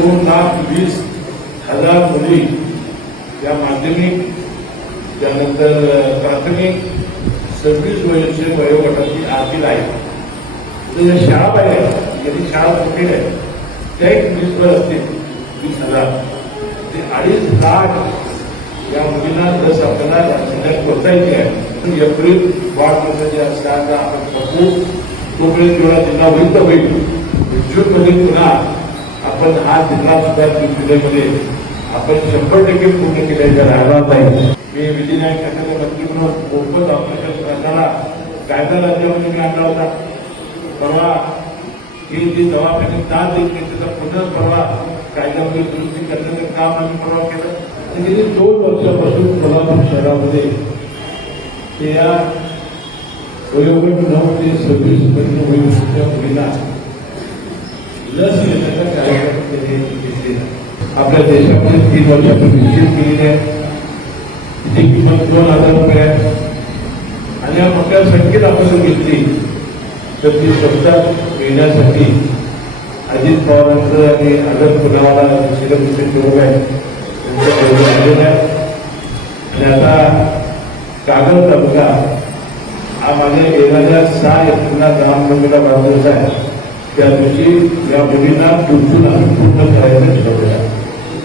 दोन लाख वीस हजार मुली या माध्यमिक त्यानंतर प्राथमिक सव्वीस वयाचे वयोगटाची आतील आहे म्हणजे तर या शाळा आहे आहेत ज्यांनी शाळा सुटलेल्या आहे त्या एक वीसवर असतील वीस हजार. ते अडीच लाख या मुलींना लस आपल्याला जिल्ह्यात पोहोचायची आहे. एप्रिल वाढमध्ये जे असतात आपण संपू तोपर्यंत जेव्हा जिल्हा वृत्त होईल. जून मध्ये पुन्हा आपण हा जिल्हा सुद्धा जून आपण शंभर टक्के पूर्ण केल्याच्या राहणार नाही. मी विधिन्याय खात्याच्या मंत्री म्हणून मोफत ऑपरेशन करताना कायदा राज्यामध्ये मी आणला होता. परवा ही जी दवाखाने दाद देत त्याचा पुन्हा परवा कायद्यामध्ये दुरुस्ती करण्याचं काम आम्ही परवा केलं. आणि गेली दोन वर्षापासून कोल्हापूर शहरामध्ये ते या वयोगट नऊ ते सव्वीस पर्यंत वयोगटच्या मुलींना लस घेण्याचा कार्यक्रम त्यांनी घेतलेला आपल्या देशामध्ये तीन वर्षापूर्वी निश्चित केलेली आहे. तिची किंमत दोन हजार रुपये आहे. आणि या मोठ्या संख्येत आपण घेतली तर ती स्वतः मिळण्यासाठी अजित पवारांचं आणि आझाद पुनावाला शिरमचे योग आहे त्यांचं योगदान आलेलं आहे. आणि आता कागद तालुका हा माझ्या येणाऱ्या सहा एप्रिलला दहा रामनवमीला वाढदिवस आहे. त्या दिवशी या मुलींना टुचून आम्ही पूर्ण करायचं ठरवलं आहे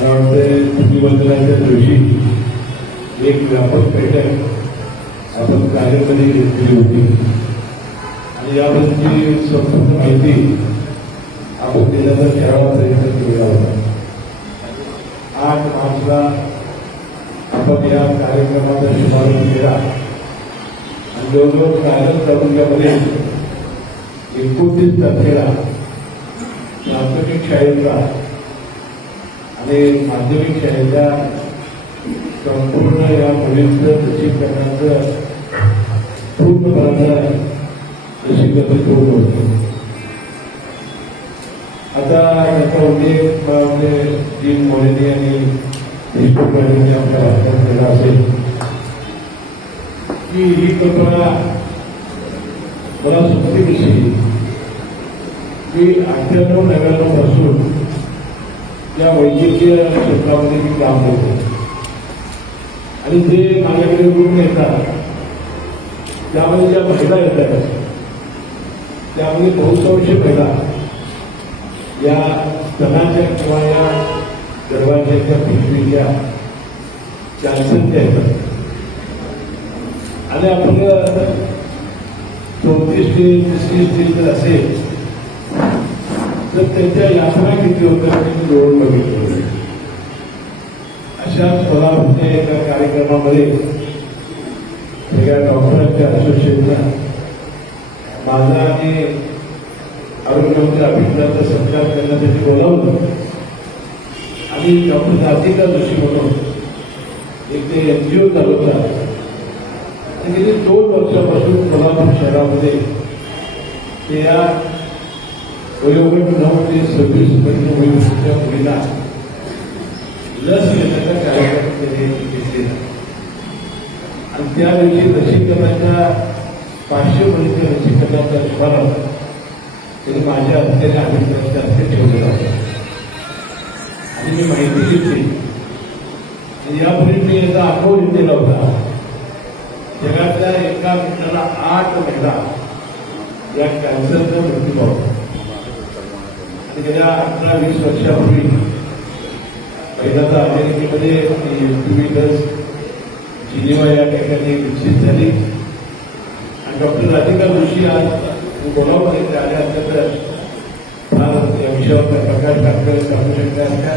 मला वाटतं भूमिबंधनाच्या दिवशी एक व्यापक बैठक आपण कार्यक्रमी घेतली होती. आणि याबद्दलची संपूर्ण माहिती आपण देण्याचा ठरावा प्रयत्न केलेला होता. आठ मार्चला आपण या कार्यक्रमाचा शुभारंभ केला. आणि जवळजवळ कायम तालुक्यामध्ये एकोतीस तारखेला प्राथमिक शाळेचा आणि माध्यमिक शाळेच्या संपूर्ण या मुलींचं लसीकरणाचं पूर्णपणे लसीकरण पूर्ण होतं. आता याचा उल्लेख म्हणजे तीन मोरेने आणि देशमुख यांनी आपल्या भाषणात केला असेल की ही कल्पना मला सुट्टीविषयी की अठ्ठ्याण्णव नव्याण्णवपासून या वैद्यकीय क्षेत्रामध्ये मी काम करतो. आणि जे माझ्याकडे रुग्ण येतात त्यामध्ये ज्या महिला येतात त्यामध्ये बहुतांश महिला या स्तनाच्या किंवा या गर्भाशयाच्या पिशवीच्या कॅन्सरच्या येतात आणि आपलं चौतीस ते तीस ते जर असेल तर त्यांच्या यात्रा किती होत्या ते मी बघितलं. अशा सोलापूरच्या एका कार्यक्रमामध्ये सगळ्या डॉक्टरांच्या असोसिएशनला माझा आणि आरोग्यमंत्री अभिनंदाचा सत्कार करण्यासाठी बोलावलं. आणि डॉक्टर राधिका जोशी म्हणून एक ते एन जी ओ चालवतात आणि गेली दोन वर्षापासून कोल्हापूर शहरामध्ये ते या वयोगट नऊ ते सव्वीस पर्यंत वयोगटच्या मुलींना लस घेण्याचा कार्यक्रम त्यांनी घेतलेला आणि त्यावेळी दिवशी लसीकरणाच्या पाचशे मुलींच्या लसीकरणाचा शुभारंभ त्यांनी माझ्या हस्त्याने अभिप्रायाच्या हस्ते ठेवलेला होता आणि मी माहिती घेतली आणि यापूर्वी मी याचा अनुभव घेतलेला होता जगातल्या एका मिनिटाला आठ महिला या कॅन्सरचा मृत्यू पावतात गेल्या अठरा वीस वर्षापूर्वी पहिल्यांदा अमेरिकेमध्ये युपीवी लस जिनिवा या ठिकाणी विकसित झाली. आणि डॉक्टर राधिका जोशी आज बोलावं इथे आल्या तर फार या विषयावर प्रकाश टाकतात सांगू शकल्या का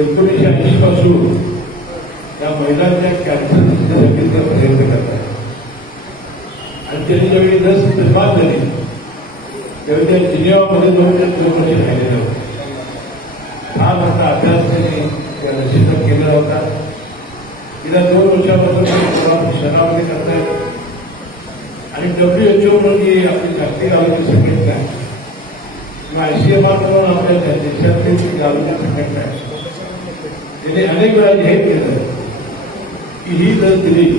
एकोणीसशे ऐंशी पासून त्या महिलांच्या कॅन्सर डिसिजनचा प्रयत्न करतात. आणि त्यांनी ज्यावेळी लस निर्माण झाली त्यावेळी त्या जिनेवामध्ये दोन ते दोन वर्ष राहिलेले होते हा मोठा अभ्यास त्यांनी त्या लसीचा केलेला होता. गेल्या दोन वर्षापासून ते कोल्हापूर शहरामध्ये करतायत. आणि ओ म्हणून ही आपली जागतिक आरोग्य संघटना आहे. किंवा आय सी एम आर म्हणून आपल्या त्या देशातली जी आरोग्य संघटना आहे त्यांनी अनेक वेळा जाहीर केलं की ही लस दिली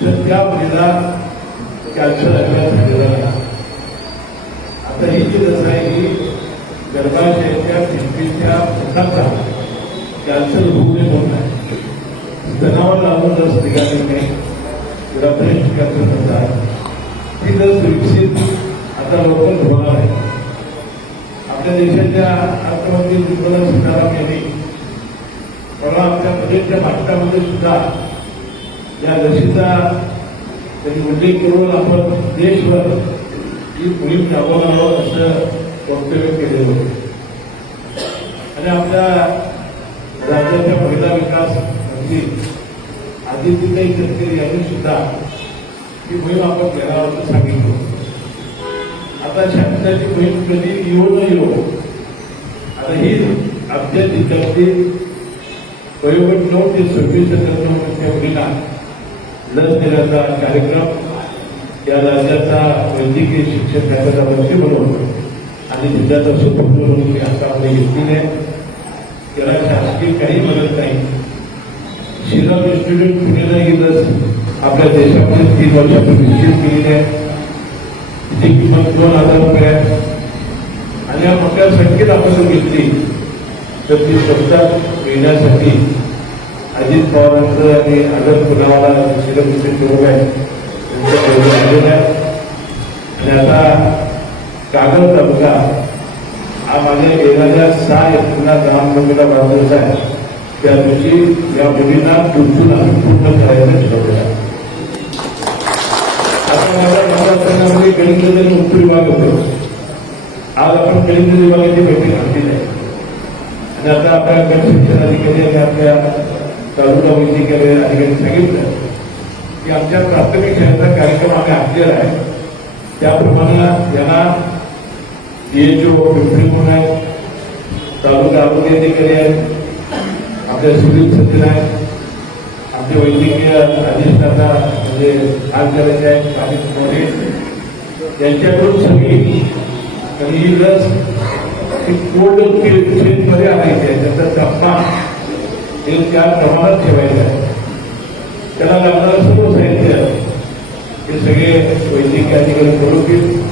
तर त्या मुलीला कॅन्सर अभ्यास झालेला नाही आता ही जी रचना आहे ही गर्भाशयाच्या भिंतीच्या मुखाचा कॅन्सर होऊ नये म्हणून आहे स्तनावर लावून लस निघाली नाही किंवा ब्रेस्ट कॅन्सर म्हणतात ती लस विकसित आता लवकर होणार आहे. आपल्या देशाच्या अर्थमंत्री निर्मला सीताराम यांनी मला आमच्या बजेटच्या भाषणामध्ये सुद्धा या लसीचा त्यांनी उल्लेख करून आपण देशभर की मोहीम राबवणार आहोत असं वक्तव्य केलेलं होतं आणि आपल्या राज्याच्या महिला विकास मंत्री आदित्यताई तटकरे यांनी सुद्धा ही मोहीम आपण घेणार असं सांगितलं आता शासनाची मोहीम कधी येऊ न येऊ आता ही आमच्या जिल्ह्यातली वयोगट नऊ ते सव्वीस हजार मुलींना लस देण्याचा कार्यक्रम या राज्याचा वैद्यकीय शिक्षण खात्याचा मंत्री म्हणून आणि जिल्ह्याचा सुपुत्र म्हणून मी आता आपल्या घेतलेली त्याला शासकीय काही मदत नाही. शिरम इन्स्टिट्यूट पुण्याला ही लस आपल्या देशामध्ये तीन वर्षापूर्वी निश्चित केलेली आहे. तिची किंमत दोन हजार रुपये आहे आणि या मोठ्या संख्येत आपण घेतली तर ती स्वतः मिळण्यासाठी अजित पवारांचं आणि आझाद पुनावाला शिरम इन्स्टिट्यूट आहे आणि आता कागद तालुका हा माझ्या येणाऱ्या सहा एप्रिलला रामनवमीला वाढदिवस आहे त्या दिवशी या मुलींना तुमतून आम्ही पूर्ण करायचं ठरवलं आहे आता माझ्या महाराष्ट्रामध्ये गणित आणि विभाग होतो आज आपण गणित विभागाची बैठक घातली नाही आणि आता आपल्या गट शिक्षण अधिकारी आणि आपल्या तालुका वैद्यकीय अधिकारी सांगितलं. की आमच्या प्राथमिक शाळेचा कार्यक्रम आम्ही आखलेला आहे. त्याप्रमाणे यांना डीएचओ पिंपरी म्हणून आहे तालुका आरोग्य अधिकारी आहेत आपल्या सिव्हिल सचिन आहेत आमचे वैद्यकीय अधिष्ठाता म्हणजे काम करायचे आहेत आणि मोठे यांच्याकडून सगळी ही लस ही कोल्डमध्ये आणायची आहे. त्याचा तापमान हे त्या प्रमाणात ठेवायचं आहे. त्याला लागणारं सर्व साहित्य हे सगळे वैद्यकीय अधिकारी करून घेईल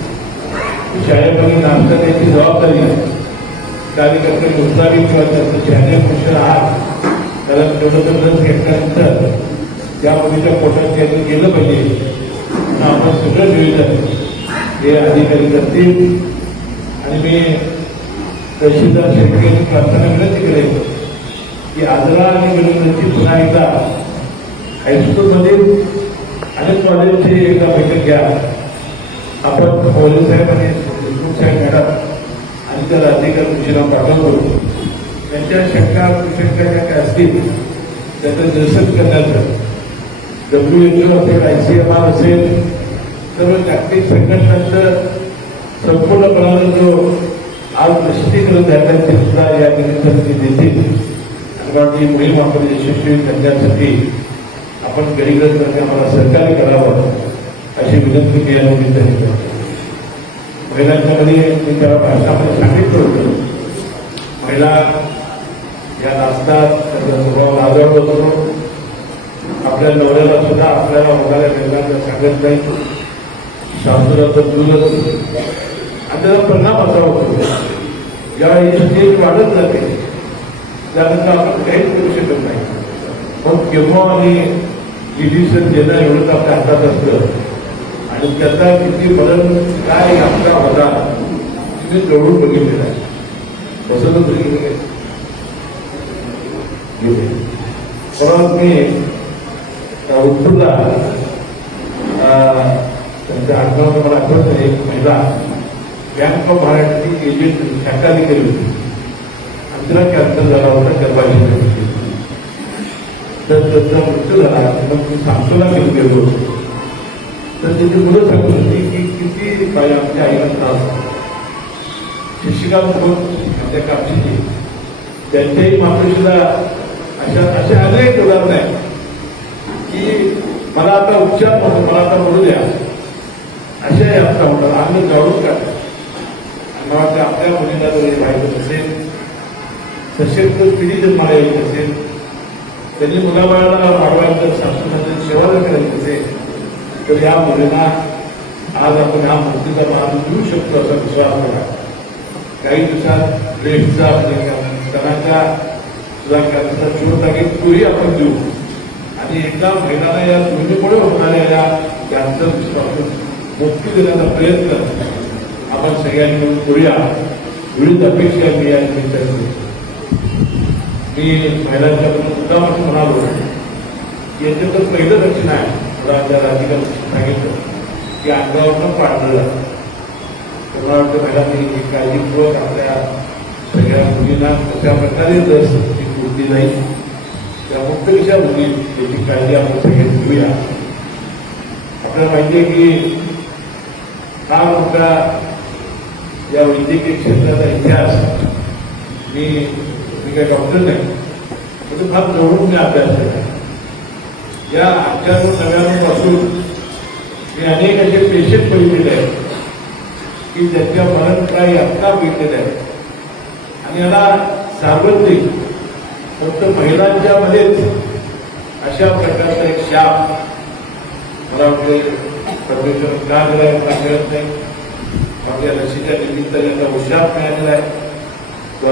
शाळेमध्ये नाश्ता द्यायची जबाबदारी आहे. कार्यकर्ते मुद्दावी किंवा त्यांचं चॅनल कुशल आहात त्याला तेवढं लस घेतल्यानंतर त्या मुलीच्या पोटात त्यांनी गेलं पाहिजे. आपण सगळं नियोजन हे अधिकारी करतील. आणि मी तहसीलदार शेतकरी प्रार्थना विनंती करेन की आजरा आणि गणपती पुन्हा एकदा हायस्कूलमध्ये आणि कॉलेजची एकदा बैठक घ्या. आपण मोदी साहेब आणि देशमुख साहेब मॅडम आणि त्या अधिकारी उशिरा पाठवतो त्यांच्या शंका कुशंका ज्या काय असतील त्याचं निरसन करण्याचं डब्ल्यू एच ओ असेल आय सी एम आर असेल सर्व जागतिक संघटनांचं संपूर्णपणानं जो आज निश्चितीकरण द्यायला सुद्धा या निमित्ताने देतील आणि मोहीम आपण यशस्वी करण्यासाठी आपण गरीब आम्हाला सहकार्य करावं अशी विनंती मी या निमित्ताने करतो महिलांच्या मध्ये मी त्या भाषणामध्ये सांगितलं होतं. महिला या नाचतात त्याचा स्वभाव लाजवत असतो आपल्या नवऱ्याला सुद्धा आपल्याला होणाऱ्या महिलांना सांगत नाही. शास्त्राचं दूरच आणि त्याचा परिणाम असा होतो. ज्यावेळी स्टेज वाढत जाते त्यानंतर आपण काहीच करू शकत नाही. मग केव्हा आणि डिसिशन देणं एवढंच आपल्या हातात असतं. आणि त्याचा किती बदल काय आपला होता तिथे जवळून बघितलेलं आहे. तसं तर बघितलं परत मी उत्तरला त्यांच्या आठवण मला आठवत नाही एक महिला बँक ऑफ महाराष्ट्राची एजंट शाखाने केली होती. आणि तिला कॅन्सर झाला होता गर्भाशयामध्ये तर त्यांचा मृत्यू झाला. मग मी सांगतोला घेऊन गेलो तर तिथे मुलं सांगत होती की किती बाई आमच्या आईला त्रास शिक्षिकांसोबत आमच्या कापशीची त्यांच्याही मातृशीला अशा अशा अनेक उदाहरण आहेत. की मला आता उपचार म्हणून मला आता म्हणू द्या. अशाही आमचा होणार आम्ही जाळून काढतो. मला वाटतं आपल्या मुलींना जर हे माहिती असेल सशक्त पिढी जन्माला येत असेल त्यांनी मुलाबाळाला वाढवायचं सासूसाठी सेवा जर करायची असेल तर या मुलींना आज आपण ह्या मूर्तीचा मान देऊ शकतो असा विश्वास मला काही दिवसात ब्रेकचा स्तनाच्या सुद्धा कॅन्सरचा शोध लागेल तोही आपण देऊ आणि एकदा महिलांना या दोन्हीमुळे होणाऱ्या या कॅन्सर विश्वास मुक्ती देण्याचा प्रयत्न आपण सगळ्यांनी मिळून करूया. एवढीच अपेक्षा मी या निमित्ताने मी महिलांच्या मुद्दाम म्हणालो यांचं तर पहिलं दक्षिण आहे. मला त्या राधिका सांगितलं. की अंगावरनं पाडलं झालं मला वाटतं महिलांनी ही काळजीपूर्वक आपल्या सगळ्या मुलींना कशा प्रकारे लस ही पूर्ती त्या मुक्त कशा होतील याची काळजी आपण सगळे घेऊया. आपल्याला माहिती आहे की हा मोठा या वैद्यकीय क्षेत्राचा इतिहास मी मी काही डॉक्टर नाही. पण फार जवळून मी अभ्यास केला या अठ्ठ्याण्णव नव्याण्णव मी अनेक असे पेशंट बघितलेले आहेत की त्यांच्या मरणप्राय आत्ता भेटलेले आहेत. आणि याला सार्वत्रिक फक्त महिलांच्या मध्येच अशा प्रकारचा एक शाप मला वाटते परमेश्वर का दिला मला नाही. आपल्या लसीच्या निमित्ताने आता हुशार मिळालेला आहे.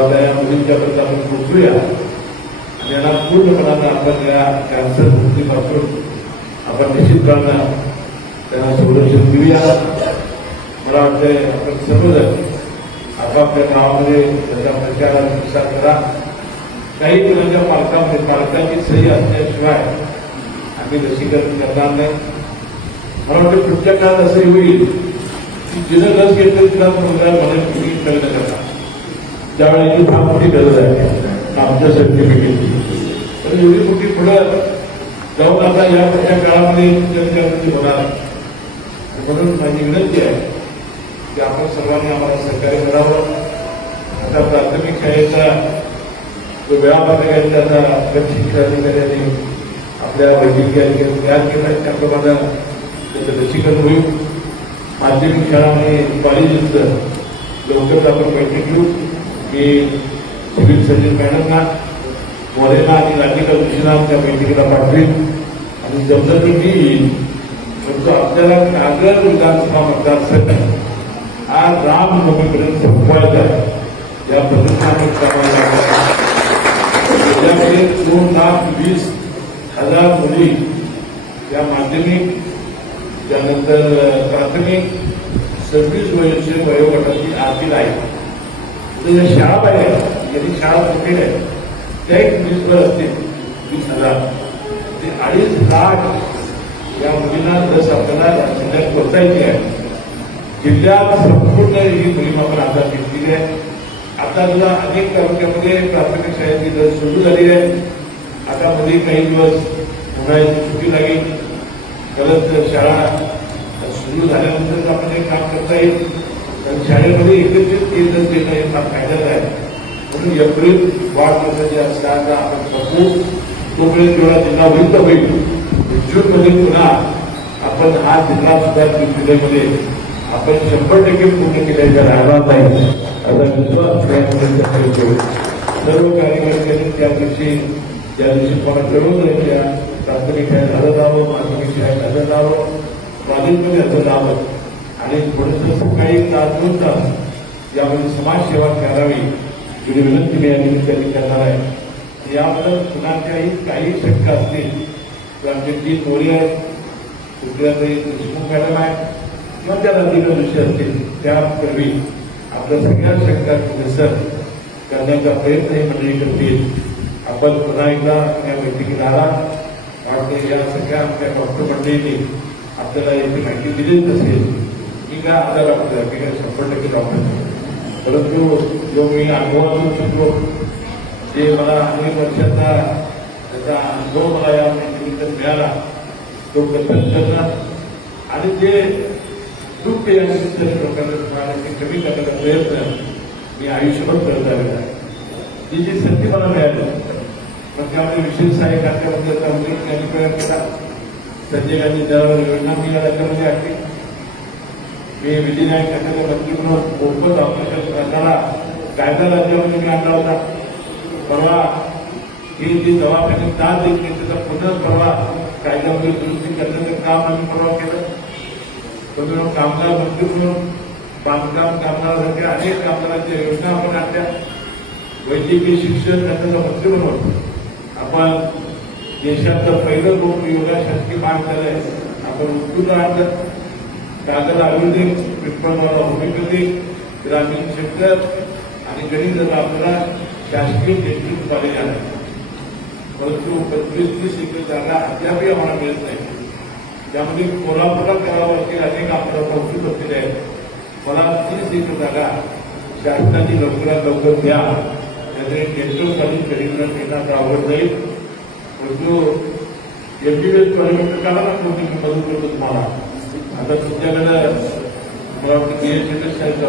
आता या मुलींच्या प्रती आपण पोचूया आणि यांना पूर्णपणानं आपण या कॅन्सर मुक्तीपासून आपण निश्चितपणानं त्यांना संरक्षण देऊया. मला वाटतंय आपण सर्वजण आपापल्या गावामध्ये त्याच्या प्रचार विचार करा. काही मुलांच्या पालकांमध्ये पालकांची सही असल्याशिवाय आम्ही लसीकरण करणार नाही. मला वाटतं पुढच्या काळात असंही होईल की जिनं लस घेतलं तिला मुलगा मला तुम्ही लग्न त्यावेळेची फार मोठी गरज आहे. आमच्या सर्टिफिकेटची तर एवढी मोठी पुढं जाऊन आता या पुढच्या काळामध्ये जनजागृती होणार. म्हणून माझी विनंती आहे की आपण सर्वांनी आम्हाला सहकार्य करावं. आता प्राथमिक शाळेचा जो वेळापत्रक आहे त्याचा गट शिक्षण अधिकाऱ्यांनी आपल्या वैद्यकीय अधिकारी तयार केला आहे त्याप्रमाणे त्याचं लसीकरण होईल. माध्यमिक शाळा आणि कॉलेजेसचं लवकरच आपण बैठक घेऊ. की सिव्हिल सर्जन मॅडमना मोरेना आणि राधिका जोशींना त्या बैठकीला पाठवेल. आणि जमलं तर मी येईल. परंतु आपल्याला कागद विधानसभा मतदारसंघ हा राम नवमीपर्यंत संपवायचा आहे. या पद्धतीने कामाला त्याच्यामध्ये दोन लाख वीस हजार मुली या माध्यमिक त्यानंतर प्राथमिक सव्वीस वर्ष वयोगटाची आतील आहे तर शाळा बाहेर आहेत. शाळा कुठे आहे? त्या एक वीसभर असतील वीस हजार ते अडीच लाख या मुलींना लस आपल्याला जिल्ह्यात पोहोचायची आहे. जिल्ह्यात संपूर्ण ही मोहीम आपण आता घेतलेली आहे. आता सुद्धा अनेक तालुक्यामध्ये प्राथमिक शाळेची लस सुरू झाली आहे. आता मध्ये काही दिवस उन्हाळ्याची सुट्टी लागेल. परत शाळा सुरू झाल्यानंतर आपण हे काम करता येईल. कारण शाळेमध्ये एकत्रित केलं देणं हे फार फायद्याचं आहे. म्हणून एप्रिल वाढ मासाच्या शाळांना आपण संपवू तोपर्यंत जेवढा जिल्हा होईल तर होईल जून मध्ये पुन्हा आपण हा जिल्हा सुद्धा जिल्ह्यामध्ये आपण शंभर टक्के पूर्ण केल्याच्या राहणार नाही. असा विश्वास त्यामध्ये सर्व कार्यकर्त्यांनी त्या दिवशी त्या दिवशी मला कळवून द्यायच्या प्राथमिक शाळेत हजर राहावं माध्यमिक शाळेत हजर राहावं कॉलेजमध्ये हजर राहावं. आणि थोडंसं सकाळी तास दोन यामध्ये समाजसेवा करावी ही विनंती मी या निमित्ताने करणार आहे. याबद्दल कुणाच्याही काही शंका असतील तर आमचे तीन मोरी आहेत कुठल्यातरी देशमुख मॅडम आहेत किंवा त्या राधिका विषय असतील त्यापूर्वी आपल्या सगळ्या शंका निसर करण्याचा प्रयत्न हे मंडळी करतील. आपण पुन्हा एकदा या बैठकीला आला वाटते या सगळ्या आमच्या डॉक्टर मंडळींनी आपल्याला याची माहिती दिलीच असेल मी काय आजार वाटतं मी काय शंभर टक्के डॉक्टर परंतु जो मी अनुभवातून शिकलो जे मला अनेक वर्षाचा त्याचा अनुभव मला या निमित्त मिळाला तो कथन करणं आणि जे दुःख या निमित्त लोकांना मिळालं ते कमी करण्याचा प्रयत्न मी आयुष्यभर करत आलेला आहे. ही जी संधी मला मिळाली म्हणजे पण त्यामध्ये विशेष सहाय्य कार्यक्रमाचा अमृत यांनी प्रयत्न केला. संजय गांधी दरावर योजना मी या राज्यामध्ये आणली. मी विधिनायक खात्याच्या मंत्री मोफत ऑपरेशन करताना कायदा राज्यामध्ये मी आणला होता परवा ही जी दवाखाने दाद देत त्याचा पुन्हा परवा कायद्यामध्ये दुरुस्ती करण्याचं काम आम्ही परवा केलं. पण कामगार मंत्री म्हणून बांधकाम कामगारांसारख्या अनेक कामगारांच्या योजना आपण आणल्या. वैद्यकीय शिक्षण त्याचा मंत्री म्हणून आपण देशातलं पहिलं लोक योगा शक्ती मान झालंय आपण उत्कृष्ट आणलं कागद आयुर्वेदिक ट्रीटमेंटवाला होमिओपॅथिक ग्रामीण सेक्टर आणि गणित आपल्याला शासकीय डेंटिस्ट कॉलेज आहे परंतु पंचवीस तीस एकर जागा अद्यापही आम्हाला मिळत नाही. त्यामध्ये कोल्हापुरात करावं अनेक आपल्याला पोहोचू असलेले आहेत. मला तीस एकर जागा शासनाची लवकरात लवकर द्या. त्यामुळे डेंटल कॉलेज करिकुलर घेण्याचा आवड जाईल. परंतु एमबीबीएस कॉलेज काढा ना कोणी मदत करतो तुम्हाला? आता तुमच्याकडे मला वाटतं बीएचएस साहेब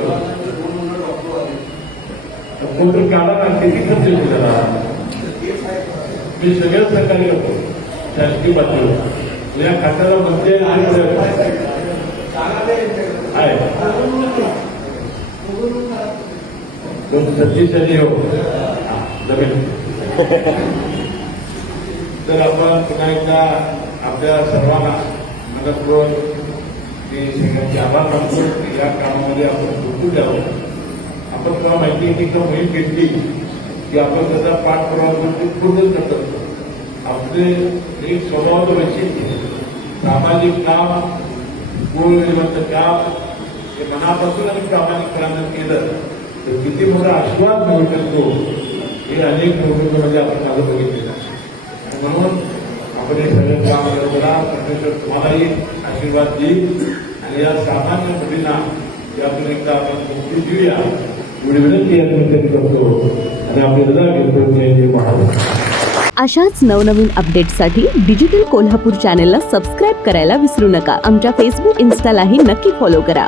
कोणतं काढा ना किती खर्च येतो त्याला? मी सगळ्याच सरकारी करतो. शासकीय पातळीवर. या खात्याला म्हणते आहे. तुम सतीसाठी हो. जमेल तर आपण पुन्हा एकदा आपल्या सर्वांना मदतपूर्वक मी सगळ्यांचे आभार मानतो. या कामामध्ये आपण गुंतू द्यावं आपण तुला माहिती आहे की एकदा मोहीम घेतली की आपण त्याचा पाठपुरावा म्हणजे पूर्ण करतो. आपले एक स्वभाव वैशिष्ट्य सामाजिक काम गोळनिवंत काम हे मनापासून आणि प्रामाणिकपणानं केलं तर किती मोठा आशीर्वाद मिळू शकतो हे अनेक निवडणुकीमध्ये आपण माझं बघितलेलं आहे. म्हणून आपण हे सगळं काम करत परमेश्वर तुम्हालाही आशीर्वाद देईल आणि या सामान्य मुलींना यातून एकदा आपण मुक्ती देऊया एवढी विनंती या निमित्ताने करतो आणि आपली रजा घेतो जय महाराज अशाच नवनवीन अपडेट्ससाठी डिजिटल कोल्हापूर चॅनेलला सबस्क्राईब करायला विसरू नका. आमच्या फेसबुक इन्स्टालाही नक्की फॉलो करा.